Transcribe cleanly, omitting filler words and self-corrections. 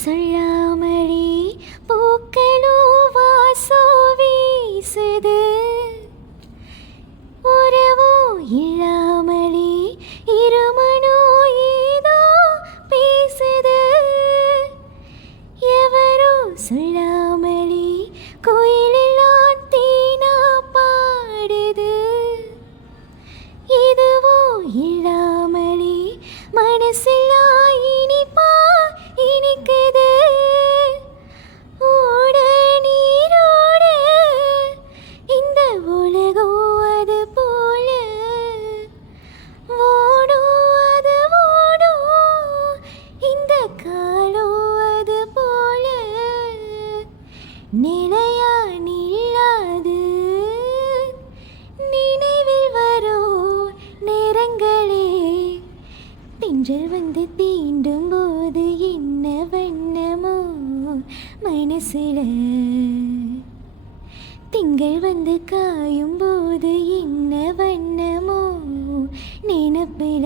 சொல்லாமலே பூக்களோ வாசோ வீசுது உறவோ இல்லாமலே இருமனோ ஏதோ பேசுது எவரோ சொல்லாமலே கோயிலெல்லாம் தேனா பாடுது இதுவோ இல்லாமலே மனசெல்லாம் இனிப்பா இனிக்குது ஓட நீரோட இந்த உலகோ அது போல ஓடோ அது ஓடோ இந்த காலோ அது போல நிலையா நில்லாது நினைவில் வரோ நேரங்களே திங்கள் வந்து தீண்டும் போது என்ன வண்ணமோ மனசுல திங்கள் வந்து காயும் போது என்ன வண்ணமோ நினப்பில